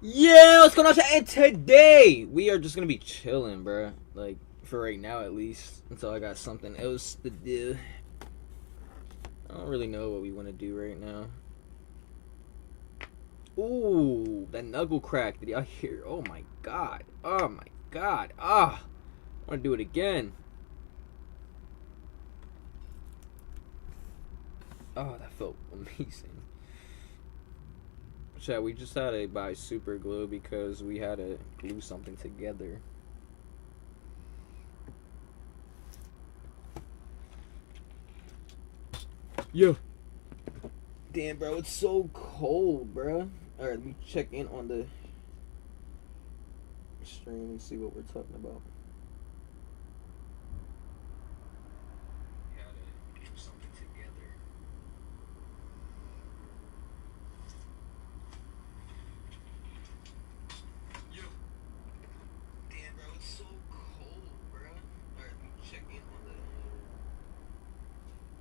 Yeah, what's going on, chat? And today we are just gonna be chilling, bro. Like for right now, at least, until I got something else to do. I don't really know what we want to do right now. Ooh, that knuckle crack! Did y'all hear? Oh my god! Oh my god! Ah, I want to do it again. Oh, that felt amazing. Chat, we just had to buy super glue because we had to glue something together. Yo. Damn, bro, it's so cold, bro. Alright, let me check in on the stream and see what we're talking about. We gotta do something together. Yo. Damn, bro, it's so cold, bro. Alright, let me check in on the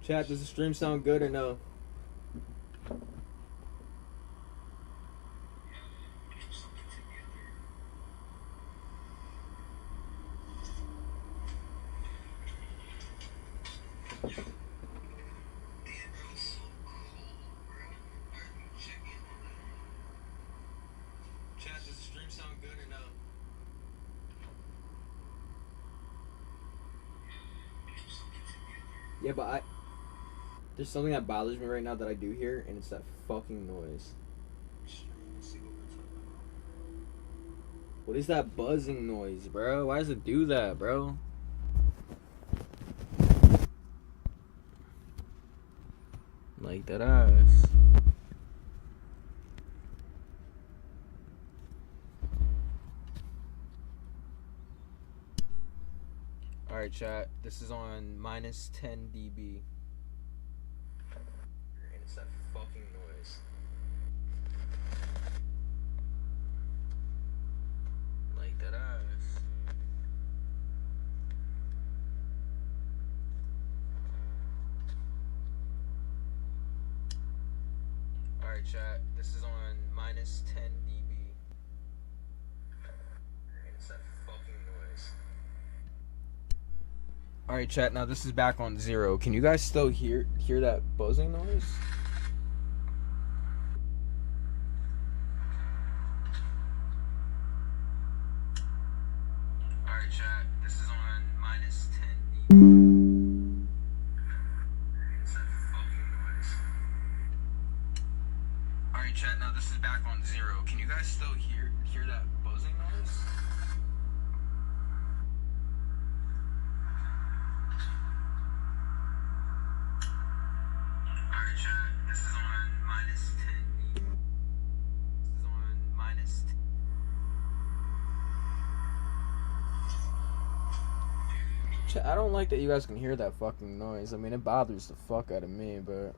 chat. Does the stream sound good or no? Chat, does the stream sound good or no? Yeah, but there's something that bothers me right now that I do hear, and it's that fucking noise. What is that buzzing noise, bro? Why does it do that, bro? Like that ass. Alright, chat. This is on minus 10 dB. And it's that fucking noise. Like that ass. Alright, chat. This is on minus 10 dB. And it's that fucking noise. Alright, chat. Now this is back on 0. Can you guys still hear that buzzing noise? Alright, chat. This is on minus 10 dB. It's that fucking noise. Alright, chat. Now this is back on 0. Can you guys still hear that buzzing noise? Alright, chat. This is on minus 10 dB. This is on minus 10. I don't like that you guys can hear that fucking noise. I mean, it bothers the fuck out of me, but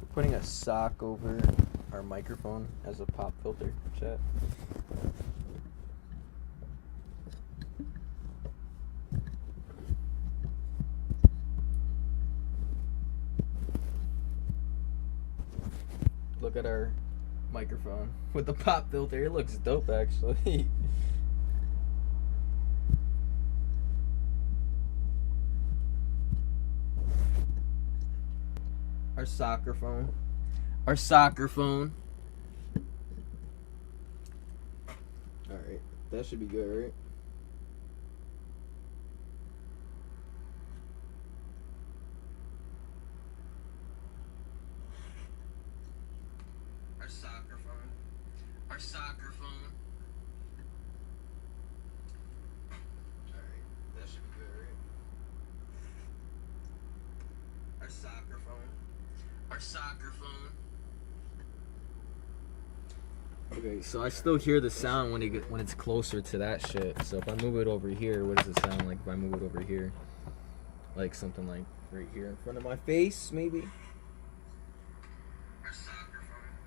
we're putting a sock over our microphone as a pop filter, chat. Look at our microphone with the pop filter. It looks dope, actually. Our soccer phone. Our soccer phone. Alright, that should be good, right? Our soccer phone. Our soccer phone. Alright, that should be good, right? Our soccer phone. Our soccer phone. Okay, so I still hear the sound when it's closer to that shit. So if I move it over here, what does it sound like if I move it over here? Like something like right here in front of my face, maybe? Our soccer phone.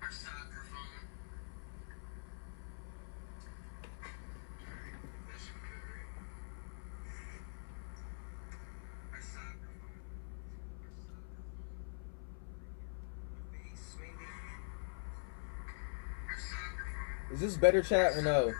Our soccer phone. Is this better chat or no?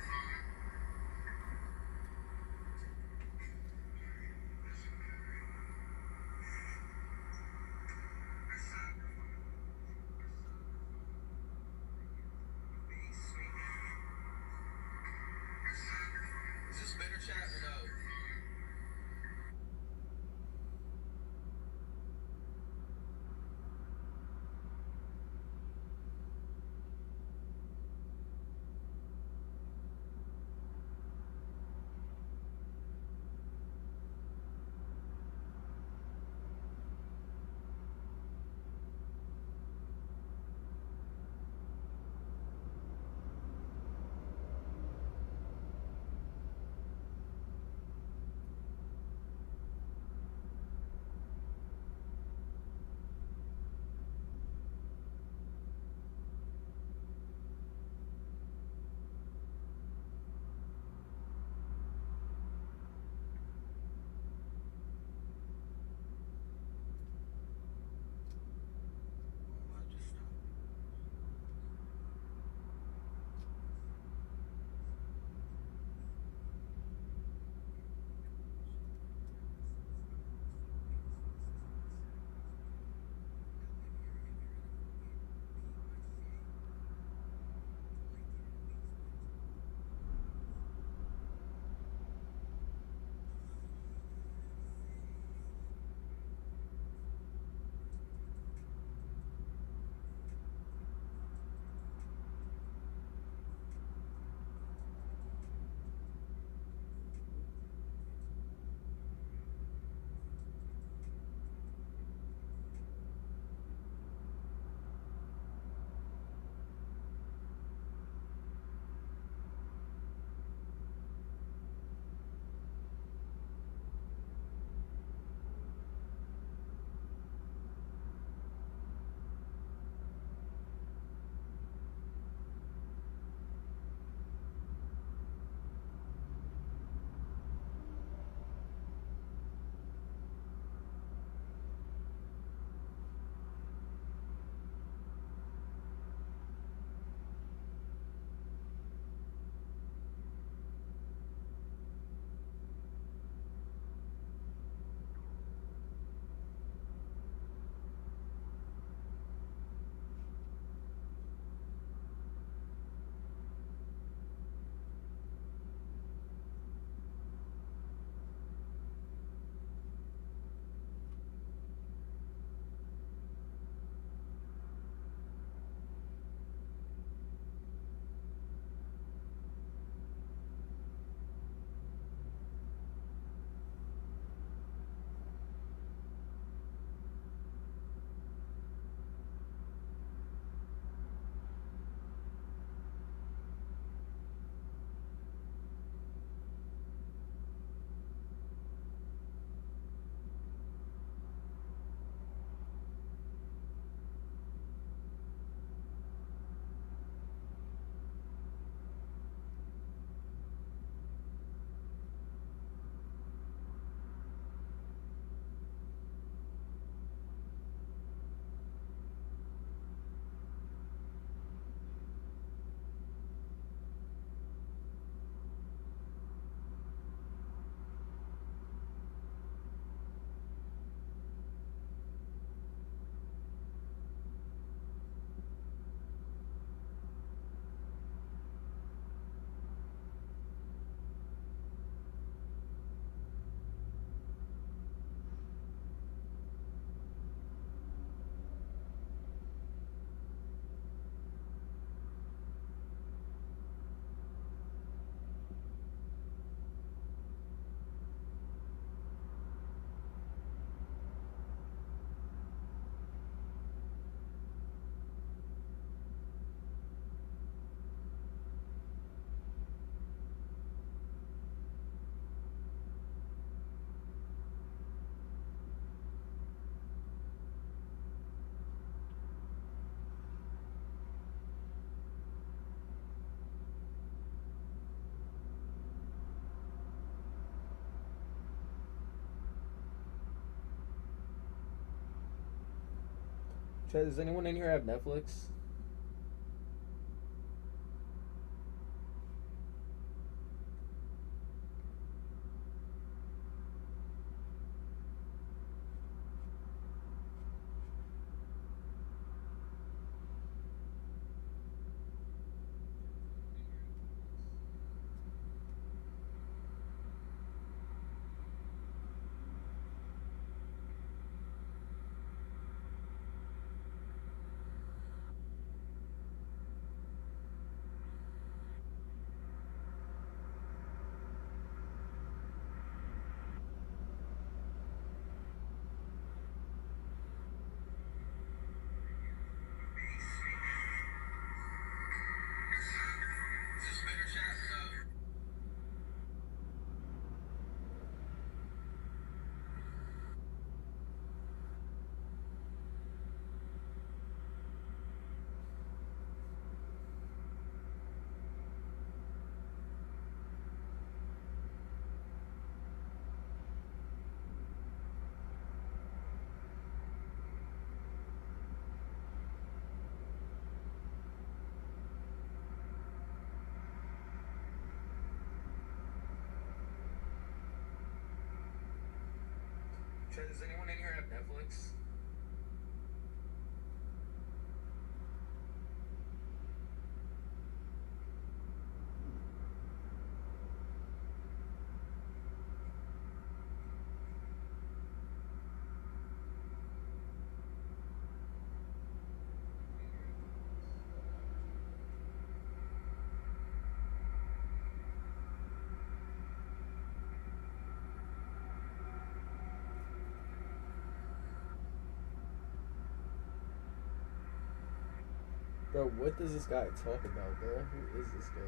Does anyone in here have Netflix? Does anyone in here have Netflix? Bro, what does this guy talk about, bro? Who is this guy?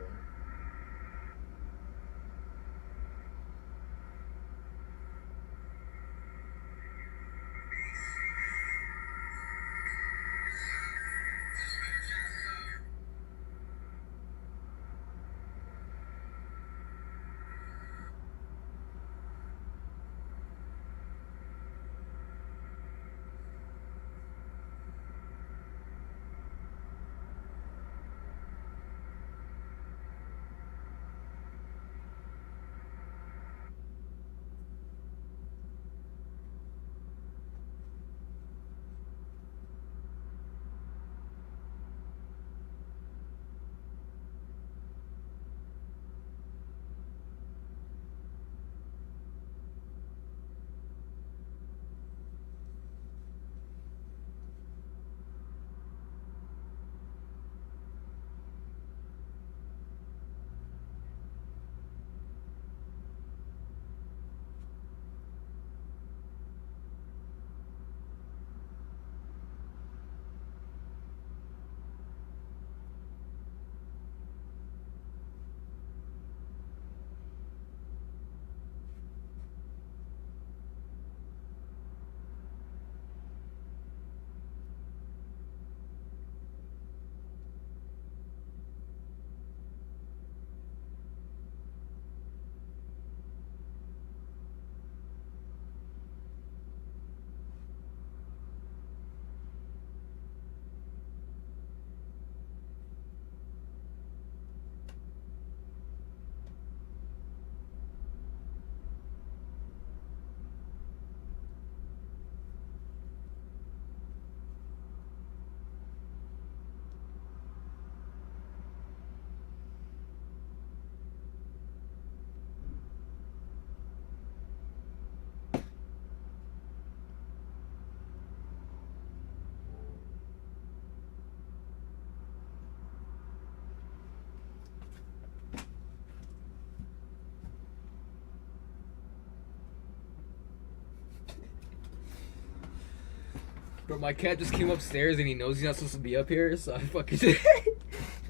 Bro, my cat just came upstairs and he knows he's not supposed to be up here, so I fucking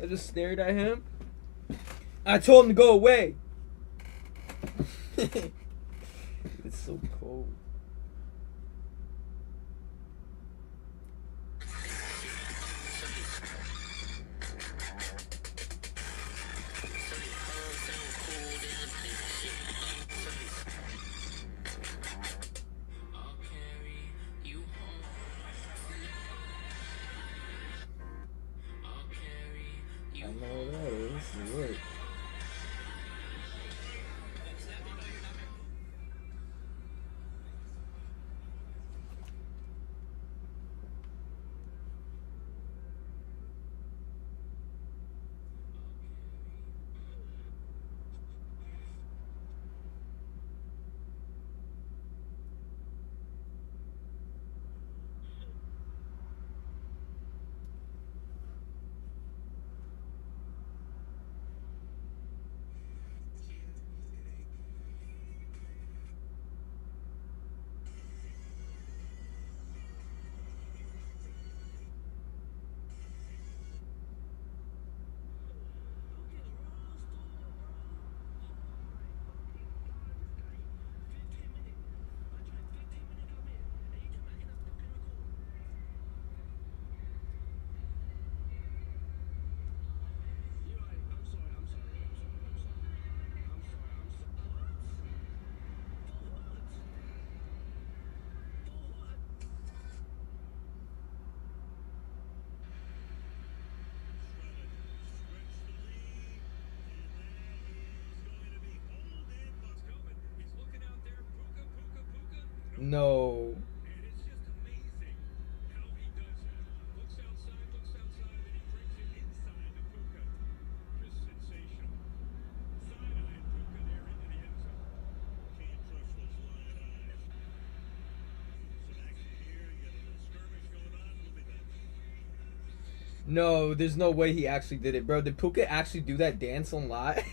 I just stared at him. I told him to go away. It's so cold. I know what that is. New York. No. No, there's no way he actually did it, bro. Did Puka actually do that dance on live?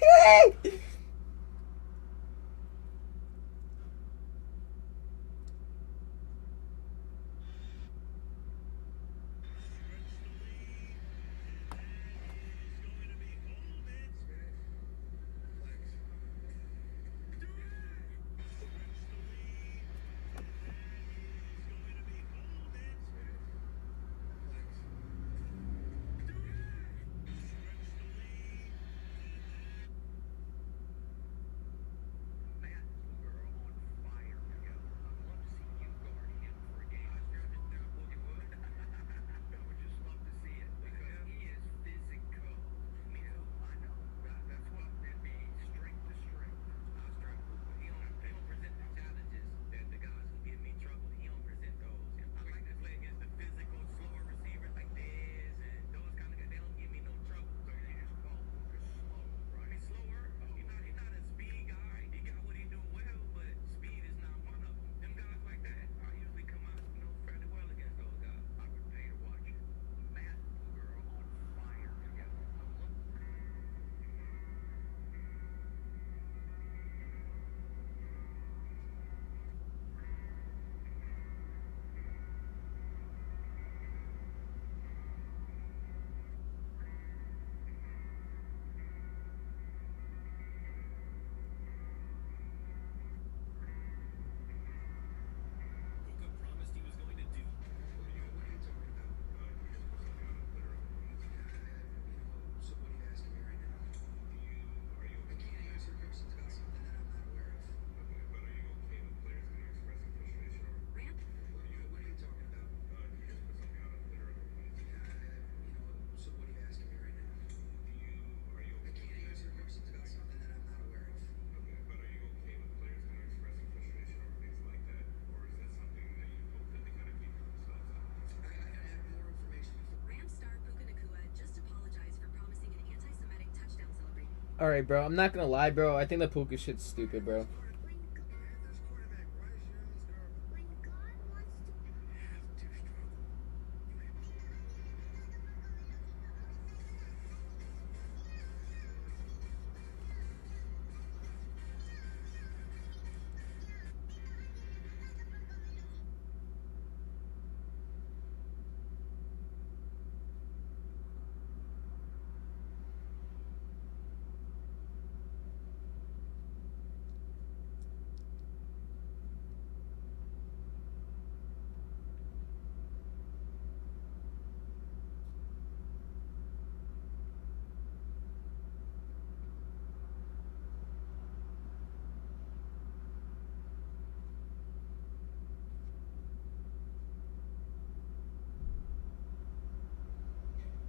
All right, bro. I'm not gonna lie, bro. I think the Puka shit's stupid, bro.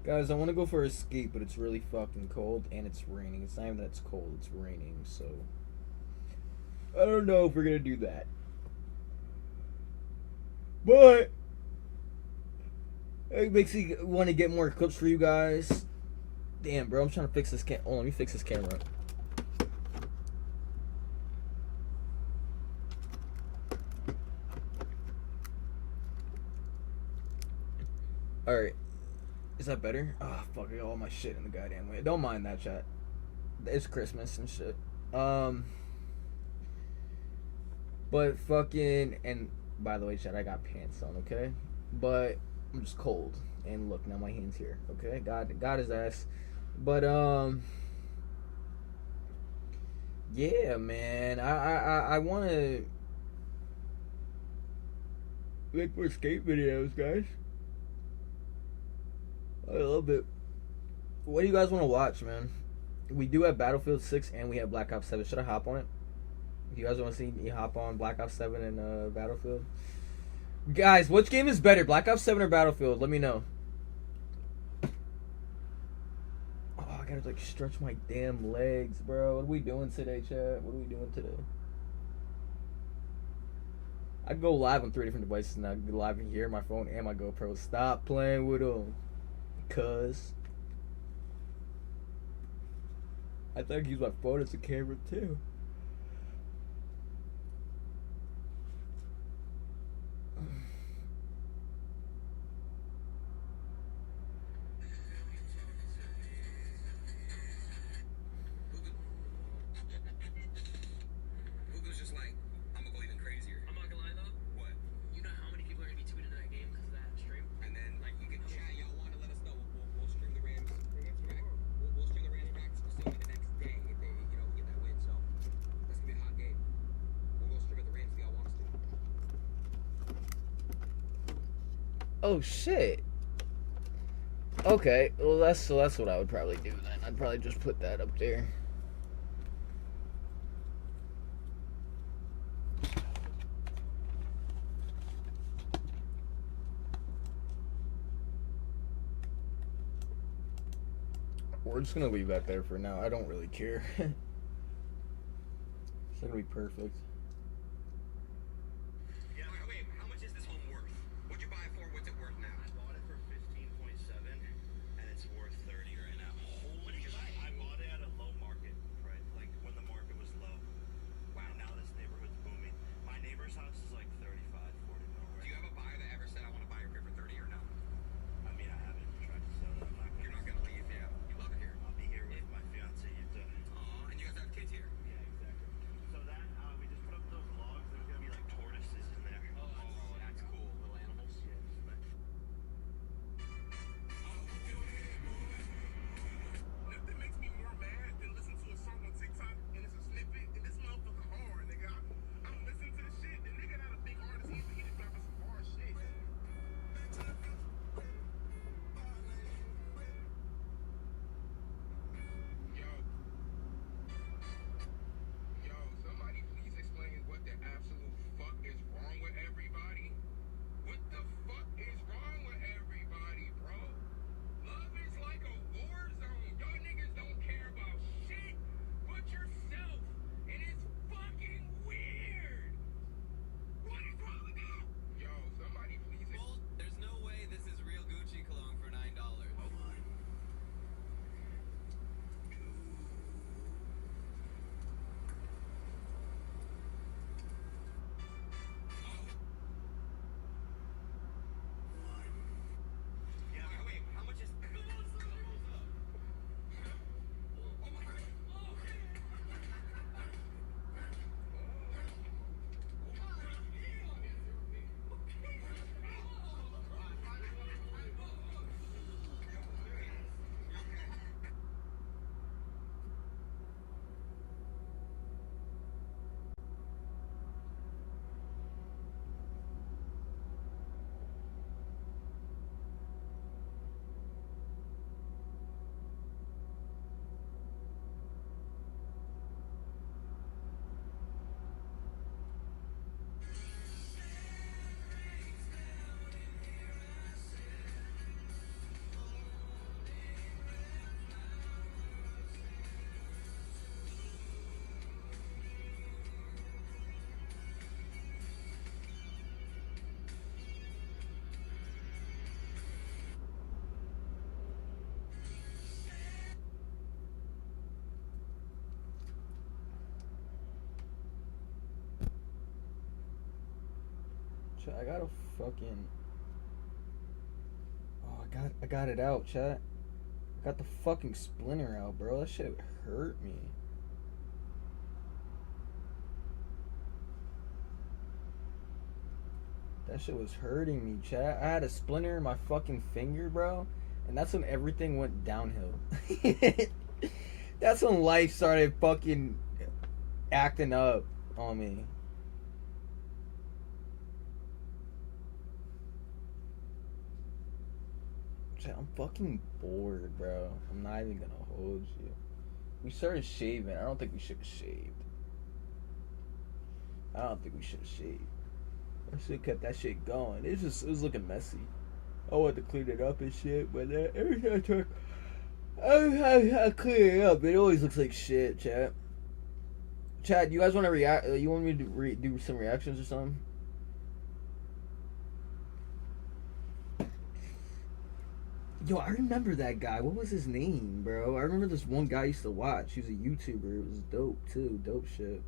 Guys, I want to go for a skate, but it's really fucking cold and it's raining. It's not even that it's cold, it's raining, so I don't know if we're gonna do that. But it makes me want to get more clips for you guys. Damn, bro, I'm trying to fix this Oh, let me fix this camera. Alright. Is that better? Oh, fuck, I got all my shit in the goddamn way. Don't mind that, chat. It's Christmas and shit. But fucking, and by the way, chat, I got pants on, okay? But I'm just cold. And look, now my hand's here, okay? God his ass. But yeah, man. I want to make more skate videos, guys. I love it. What do you guys want to watch, man? We do have Battlefield 6 and we have Black Ops 7. Should I hop on it? If you guys want to see me hop on Black Ops 7 and Battlefield? Guys, which game is better, Black Ops 7 or Battlefield? Let me know. Oh, I gotta like stretch my damn legs, bro. What are we doing today, chat? What are we doing today? I go live on 3 different devices now. I go live in here, my phone, and my GoPro. Stop playing with them, cuz. I think I use my phone as a camera too. Google's just like, I'm gonna go even crazier. I'm not gonna lie though. What? You know how many people are gonna be tweeting that game because of that stream? And then, like, you can chat, y'all want to let us know. We'll string the Rams back. We'll string the Rams back assuming the next day if they, get that win. So that's gonna be a hot game. We'll go string at the Rams if y'all want us to. Oh shit. Okay, well that's what I would probably do then. I'd probably just put that up there. We're just gonna leave that there for now. I don't really care. It's not gonna be perfect. Yeah. Wait, how much is this home worth? What'd you buy it for? What's it worth now? I bought it for 15.7 and it's worth 30 right now. What did you buy? I bought it at a low market price, like when the market was low. Wow. And now this neighborhood's booming. My neighbor's house is like 35, 40 mil Do you right have a buyer that ever said, I want to buy your crib for 30 or no? now. I mean, I haven't tried to sell it. You're not gonna leave, yeah. You love it here. I'll be here with my fiance. Aw, and you guys have kids here. Yeah, exactly. So that, we just put up those logs. There's gonna be like tortoises in there. Oh, that's cool. Little animals. Yeah, just nice. Nothing makes me more mad than listen to a song on TikTok and it's a snippet and this motherfucker hard, nigga. I'm listening to the shit. The nigga not a big artist either. He just dropping some hard shit. Yo, somebody please explain what the absolute fuck is wrong with everybody. What the fuck is wrong with everybody, bro? Love is like a war zone. Y'all niggas don't care about shit but yourself. And it's fucking weird. What is wrong with you? Yo, somebody please Well, there's no way this is real Gucci cologne for $9. Yeah. Wait, how much is... Chat, I gotta fucking. Oh, I got it out, chat. I got the fucking splinter out, bro. That shit hurt me. That shit was hurting me, chat. I had a splinter in my fucking finger, bro. And that's when everything went downhill. That's when life started fucking acting up on me. Chat, I'm fucking bored, bro. I'm not even gonna hold you. We started shaving. I don't think we should have shaved. I don't think we should have shaved. I should have kept that shit going. It was looking messy. I wanted to clean it up and shit, but every time I clean it up, it always looks like shit, chat. Chat, you guys want to react? You want me to do some reactions or something? Yo, I remember that guy. What was his name, bro? I remember this one guy I used to watch. He was a YouTuber. It was dope too. Dope shit.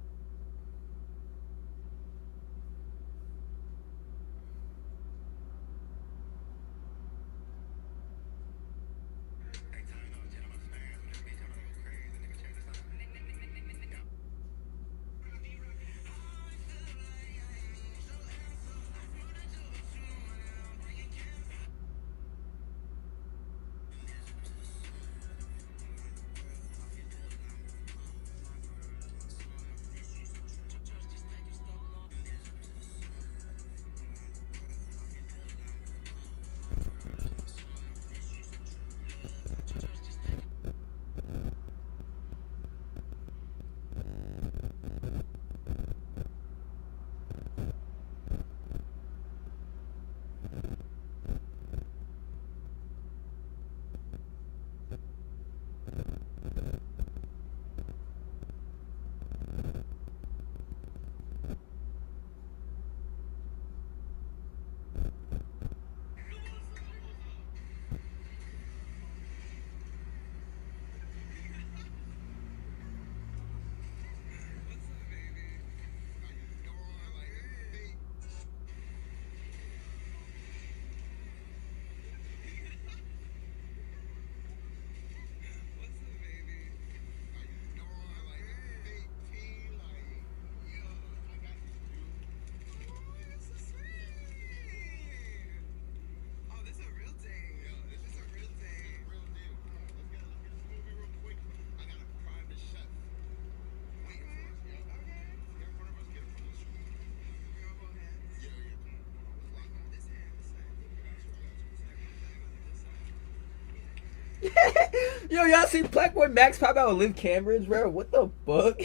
Yo, y'all see Blackboy Max pop out with Liv Cameras, bro? What the fuck?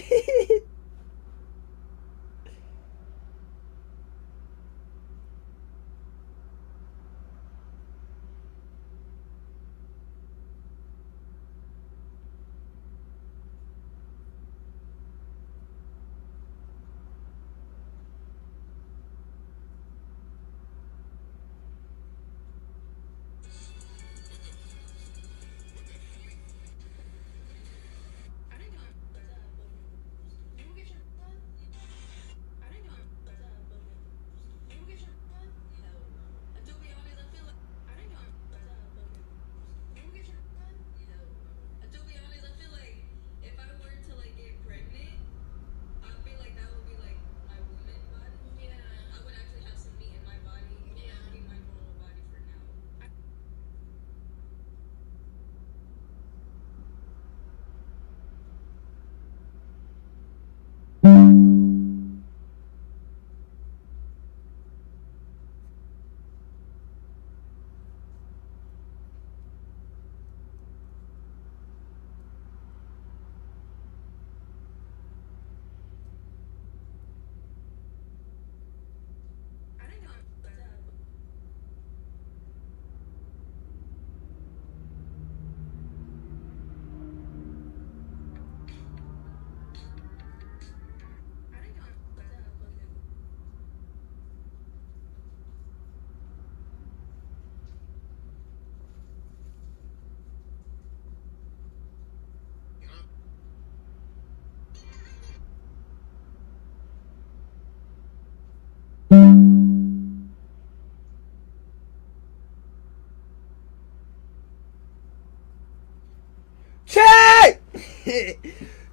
Chat!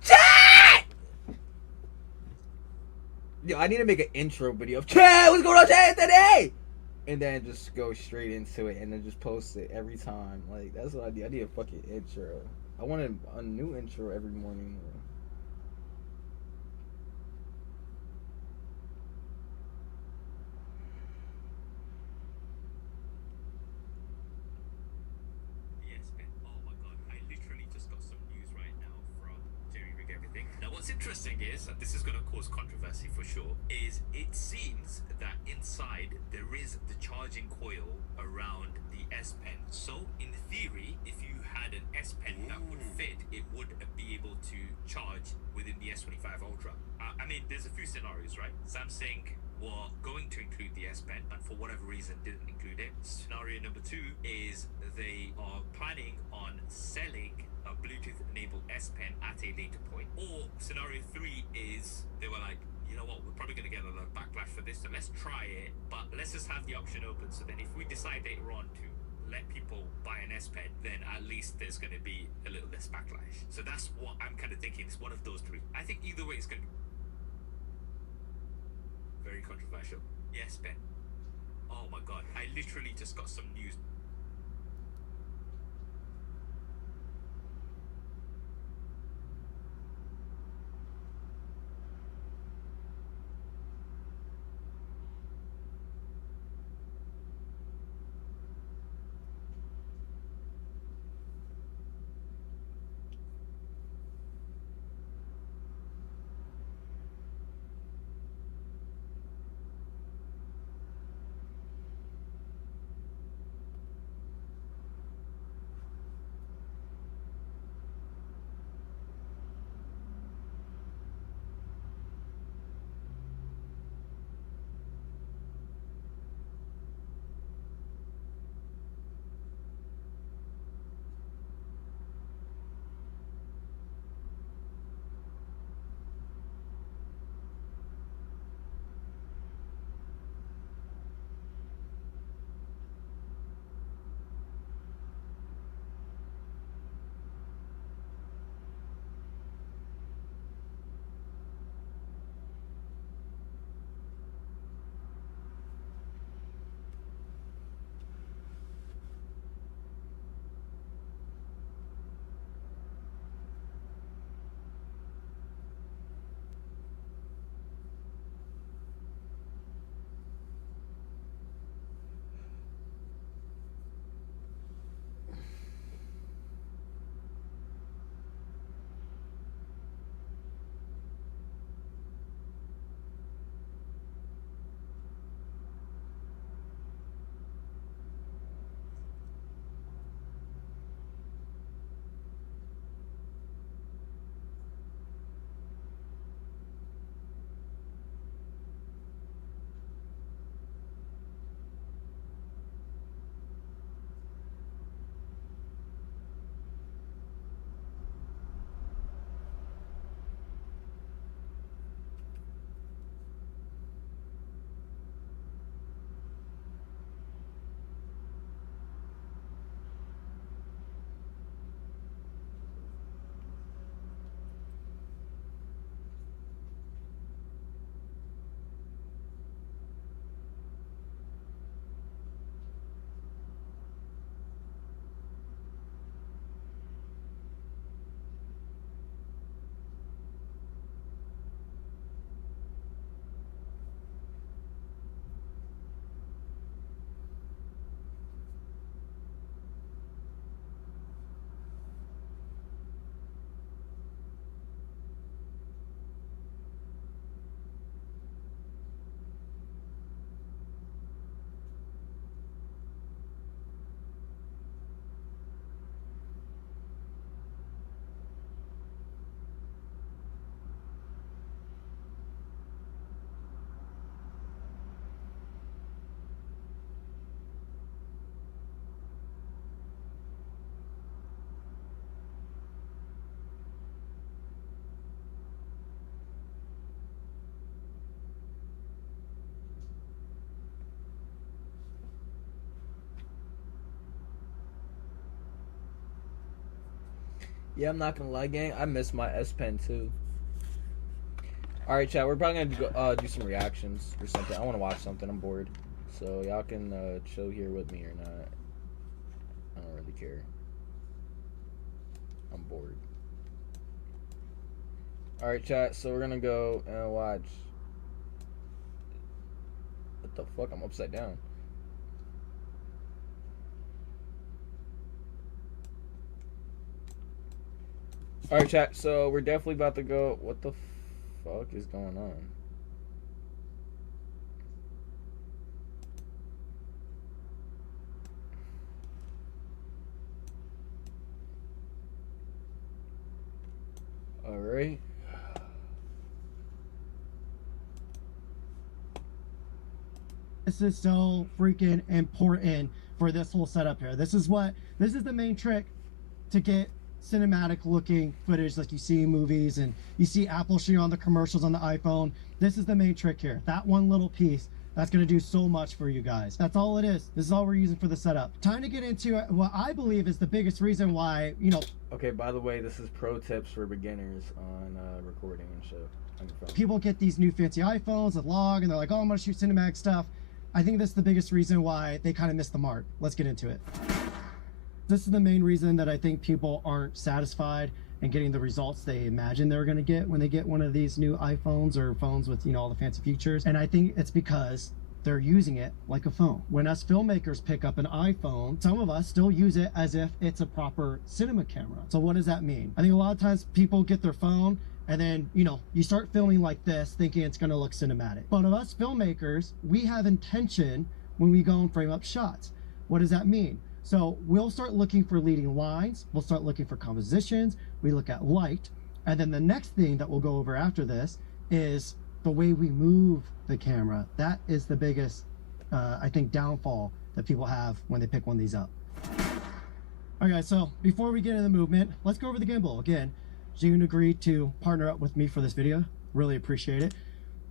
Chat! Yo, I need to make an intro video of Chat! What's going on, Chat, today? And then just go straight into it and then just post it every time. Like, that's what I need. I need a fucking intro. I want a new intro every morning. Yes, man. Oh my god, I literally just got some news right now from Jerry Rig Everything. Now, what's interesting is, and this is going to cause controversy for sure, is it seems that inside there is the charging coil around the S Pen. So, in theory, if you had an S Pen that would fit, it would be able to charge within the S25 Ultra. I mean, there's a few scenarios, right? Samsung were going to include the S Pen, and for whatever reason didn't include it. Scenario number two is they are planning on selling a Bluetooth-enabled S Pen at a later point. Or scenario 3 is they were like, you know what, we're probably going to get a lot of backlash for this, so let's try it, but let's just have the option open. So then if we decide later on to let people buy an S Pen, then at least there's going to be a little less backlash. So that's what I'm kind of thinking. It's one of those three. I think either way it's going to be very controversial. Yes, Ben. Oh my god, I literally just got some news. Yeah, I'm not gonna lie, gang. I miss my S Pen too. All right, chat. We're probably gonna go, do some reactions or something. I want to watch something. I'm bored, so y'all can chill here with me or not. I don't really care. I'm bored. All right, chat. So we're gonna go and watch. What the fuck? I'm upside down. All right, chat. So we're definitely about to go. What the fuck is going on? All right. This is so freaking important for this whole setup here. This is the main trick to get cinematic looking footage like you see in movies and you see Apple shooting on the commercials on the iPhone. This is the main trick here. That one little piece that's going to do so much for you guys. That's all it is. This is all we're using for the setup. Time to get into what I believe is the biggest reason why, you know, Okay, by the way, this is pro tips for beginners on recording and shit on your phone. people get these new fancy iPhones with log and they're like, oh, I'm going to shoot cinematic stuff. I think that's the biggest reason why they kind of miss the mark. Let's get into it. This is the main reason that I think people aren't satisfied and getting the results they imagine they're going to get when they get one of these new iPhones or phones with, you know, all the fancy features. And I think it's because they're using it like a phone. When us filmmakers pick up an iPhone, some of us still use it as if it's a proper cinema camera. So what does that mean? I think a lot of times people get their phone and then, you know, you start filming like this thinking it's going to look cinematic. But of us filmmakers, we have intention when we go and frame up shots. What does that mean? So we'll start looking for leading lines. We'll start looking for compositions. We look at light. And then the next thing that we'll go over after this is the way we move the camera. That is the biggest, I think, downfall that people have when they pick one of these up. All right, guys, so before we get into the movement, let's go over the gimbal. Again, June agreed to partner up with me for this video. Really appreciate it.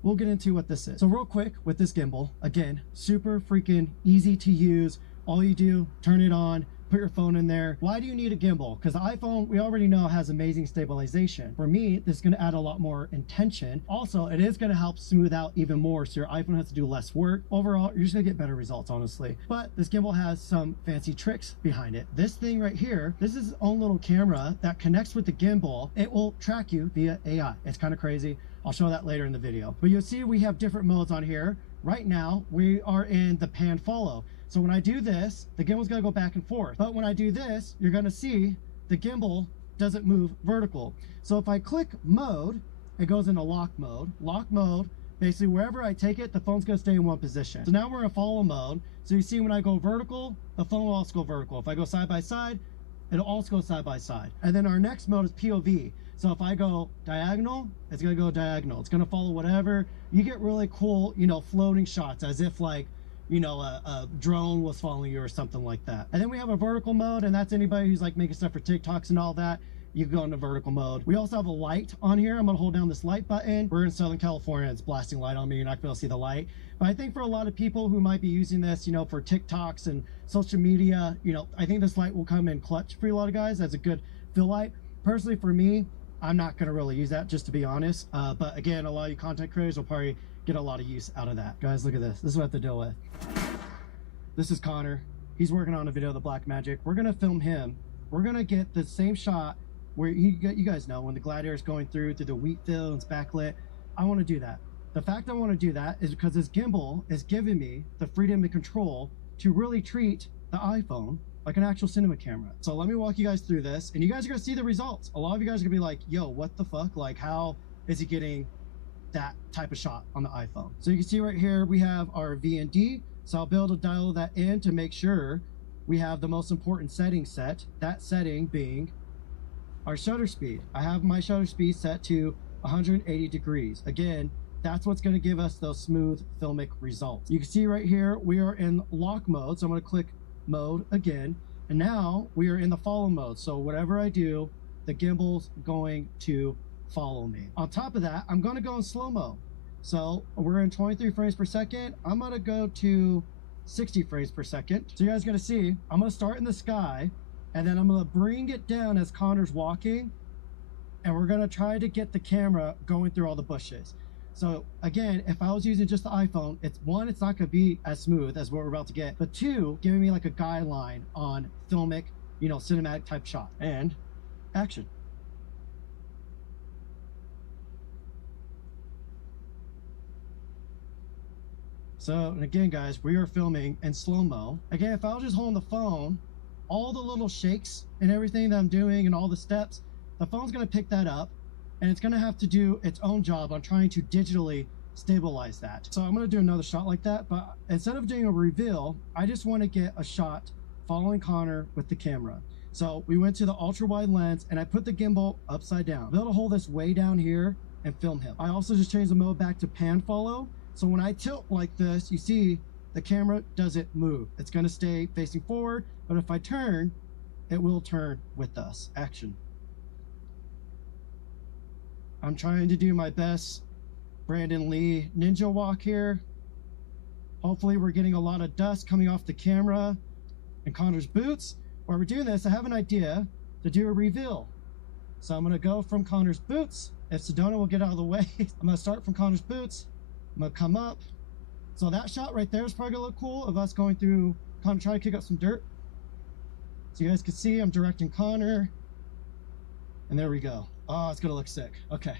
We'll get into what this is. So real quick with this gimbal, again, super freaking easy to use. All you do, turn it on, put your phone in there. Why do you need a gimbal? Because the iPhone, we already know, has amazing stabilization. For me, this is going to add a lot more intention. Also, it is going to help smooth out even more, so your iPhone has to do less work. Overall, you're just going to get better results, honestly. But this gimbal has some fancy tricks behind it. This thing right here, this is its own little camera that connects with the gimbal. It will track you via AI. It's kind of crazy. I'll show that later in the video. But you'll see we have different modes on here. Right now, we are in the pan follow. So when I do this, the gimbal's gonna go back and forth. But when I do this, you're gonna see the gimbal doesn't move vertical. So if I click mode, it goes into lock mode. Lock mode, basically wherever I take it, the phone's gonna stay in one position. So now we're in follow mode. So you see when I go vertical, the phone will also go vertical. If I go side by side, it'll also go side by side. And then our next mode is POV. So if I go diagonal, it's gonna go diagonal. It's gonna follow whatever. You get really cool, you know, floating shots as if like, you know, a drone was following you or something like that. And then we have a vertical mode, and that's anybody who's like making stuff for TikToks and all that. You can go into vertical mode. We also have a light on here. I'm gonna hold down this light button. We're in Southern California, it's blasting light on me. You're not gonna be able to see the light. But I think for a lot of people who might be using this, you know, for TikToks and social media, you know, I think this light will come in clutch for a lot of guys as a good fill light. Personally, for me, I'm not gonna really use that, just to be honest. But again, a lot of you content creators will probably get a lot of use out of that. Guys, look at this. This is what I have to deal with. This is Connor. He's working on a video of the Black Magic. We're gonna film him. We're gonna get the same shot where you guys know when the gladiator is going through the wheat field and it's backlit. I want to do that. The fact I want to do that is because this gimbal is giving me the freedom and control to really treat the iPhone like an actual cinema camera. So let me walk you guys through this, and you guys are gonna see the results. A lot of you guys are gonna be like, yo, what the fuck? Like, how is he getting that type of shot on the iPhone? So you can see right here we have our V&D. So I'll be able to dial that in to make sure we have the most important setting set. That setting being our shutter speed. I have my shutter speed set to 180 degrees. Again, that's what's going to give us those smooth filmic results. You can see right here we are in lock mode. So I'm going to click mode again, and now we are in the follow mode. So whatever I do, the gimbal's going to follow me. On top of that, I'm going to go in slow-mo. So we're in 23 frames per second. I'm going to go to 60 frames per second. So you guys are going to see, I'm going to start in the sky, and then I'm going to bring it down as Connor's walking, and we're going to try to get the camera going through all the bushes. So again, if I was using just the iPhone, it's one, it's not going to be as smooth as what we're about to get, but two, giving me like a guideline on filmic, you know, cinematic type shot. And action. So, and again, guys, we are filming in slow-mo. Again, if I was just holding the phone, all the little shakes and everything that I'm doing and all the steps, the phone's going to pick that up, and it's going to have to do its own job on trying to digitally stabilize that. So I'm going to do another shot like that, but instead of doing a reveal, I just want to get a shot following Connor with the camera. So we went to the ultra wide lens, and I put the gimbal upside down. I'll be able to hold this way down here and film him. I also just changed the mode back to pan follow. So when I tilt like this, you see the camera doesn't move. It's going to stay facing forward, but if I turn, it will turn with us. Action. I'm trying to do my best Brandon Lee ninja walk here. Hopefully we're getting a lot of dust coming off the camera and Connor's boots. While we're doing this, I have an idea to do a reveal. So I'm going to go from Connor's boots. If Sedona will get out of the way, I'm going to start from Connor's boots. I'm going to come up. So that shot right there is probably going to look cool of us going through Connor, trying to kick up some dirt. So you guys can see I'm directing Connor. And there we go. Oh, it's going to look sick. Okay.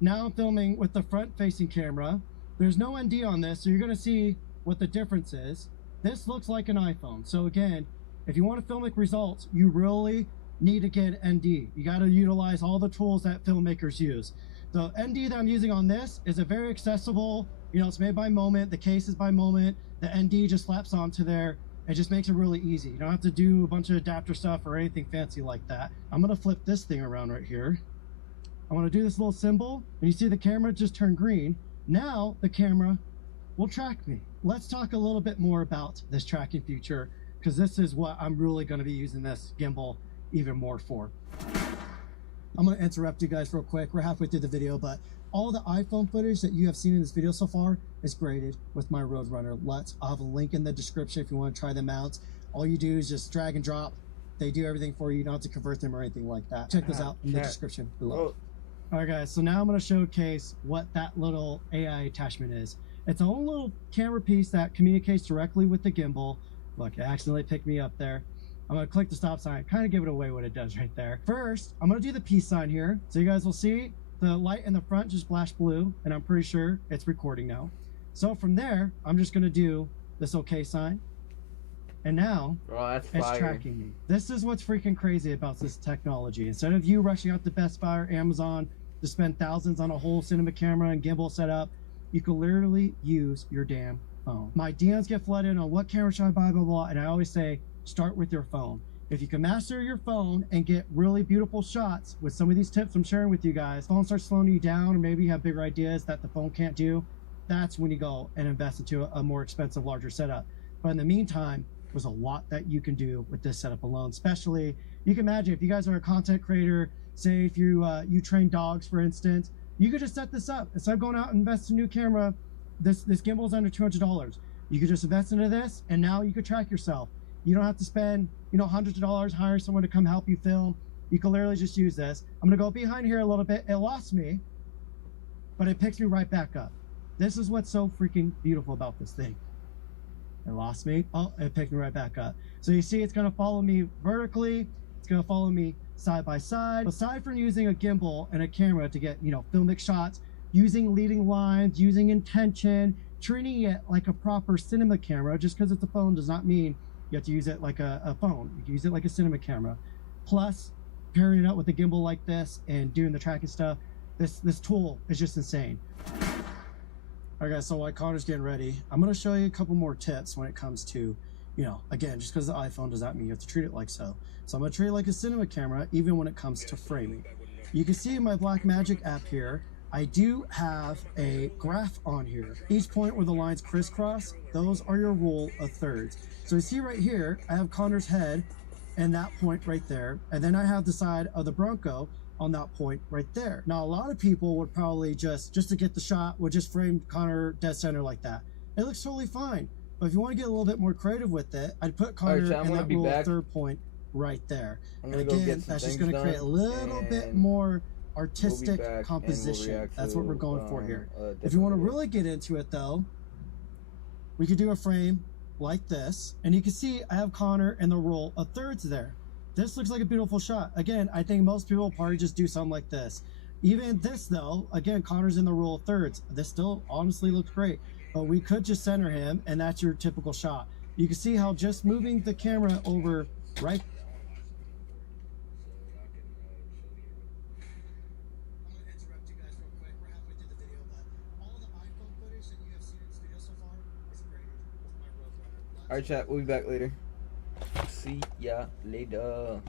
Now I'm filming with the front-facing camera. There's no ND on this, so you're going to see what the difference is. This looks like an iPhone. So again, if you want to filmic results, you really need to get ND. You got to utilize all the tools that filmmakers use. The ND that I'm using on this is a very accessible, you know, it's made by Moment. The case is by Moment. The ND just slaps onto there. It just makes it really easy. You don't have to do a bunch of adapter stuff or anything fancy like that. I'm going to flip this thing around right here. I want to do this little symbol, and you see the camera just turned green. Now the camera will track me. Let's talk a little bit more about this tracking feature, because this is what I'm really going to be using this gimbal even more for. I'm going to interrupt you guys real quick. We're halfway through the video, but all the iPhone footage that you have seen in this video so far is graded with my Roadrunner LUTs. I'll have a link in the description if you want to try them out. All you do is just drag and drop. They do everything for you. You don't have to convert them or anything like that. Check this out in the description below. All right, guys, so now I'm going to showcase what that little AI attachment is. It's a whole little camera piece that communicates directly with the gimbal. Look, it accidentally picked me up there. I'm going to click the stop sign, kind of give it away what it does right there. First, I'm going to do the peace sign here. So you guys will see the light in the front just flash blue, and I'm pretty sure it's recording now. So from there, I'm just going to do this OK sign. And now, it's tracking me. This is what's freaking crazy about this technology. Instead of you rushing out to Best Buy or Amazon to spend thousands on a whole cinema camera and gimbal setup, you can literally use your damn phone. My DMs get flooded on what camera should I buy, blah, blah, and I always say, start with your phone. If you can master your phone and get really beautiful shots with some of these tips I'm sharing with you guys, phone starts slowing you down, or maybe you have bigger ideas that the phone can't do, that's when you go and invest into a more expensive, larger setup. But in the meantime, there's a lot that you can do with this setup alone. Especially, you can imagine if you guys are a content creator, say if you you train dogs, for instance, you could just set this up. Instead of going out and invest in a new camera, this gimbal is under $200. You could just invest into this, and now you could track yourself. You don't have to spend, you know, hundreds of dollars hiring someone to come help you film. You can literally just use this. I'm gonna go behind here a little bit. It lost me, but it picks me right back up. This is what's so freaking beautiful about this thing. It lost me. Oh, it picked me right back up. So you see, it's going to follow me vertically. It's going to follow me side by side. Aside from using a gimbal and a camera to get, you know, filmic shots, using leading lines, using intention, treating it like a proper cinema camera, just because it's a phone does not mean you have to use it like a phone. You can use it like a cinema camera. Plus, pairing it up with a gimbal like this and doing the tracking stuff, this tool is just insane. All right, guys, so while Connor's getting ready, I'm going to show you a couple more tips when it comes to, you know, again, just because the iPhone does not mean you have to treat it like so. So I'm going to treat it like a cinema camera, even when it comes to framing. You can see in my Blackmagic app here, I do have a graph on here. Each point where the lines crisscross, those are your rule of thirds. So you see right here, I have Connor's head and that point right there. And then I have the side of the Bronco on that point right there. Now, a lot of people would probably just to get the shot, would just frame Connor dead center like that. It looks totally fine. But if you want to get a little bit more creative with it, I'd put Connor in that rule of third point right there. And again, that's just going to create a little bit more artistic composition. That's what we're going for here. If you want to really get into it though, we could do a frame like this. And you can see I have Connor in the rule of thirds there. This looks like a beautiful shot. Again, I think most people probably just do something like this. Even this though, again, Connor's in the rule of thirds. This still honestly looks great, but we could just center him and that's your typical shot. You can see how just moving the camera over right. I'm gonna interrupt you guys real quick. We're halfway through the video, but all the iPhone footage that you have seen in this video so far is graded with my Roadrunner. All right, chat. We'll be back later. See ya later.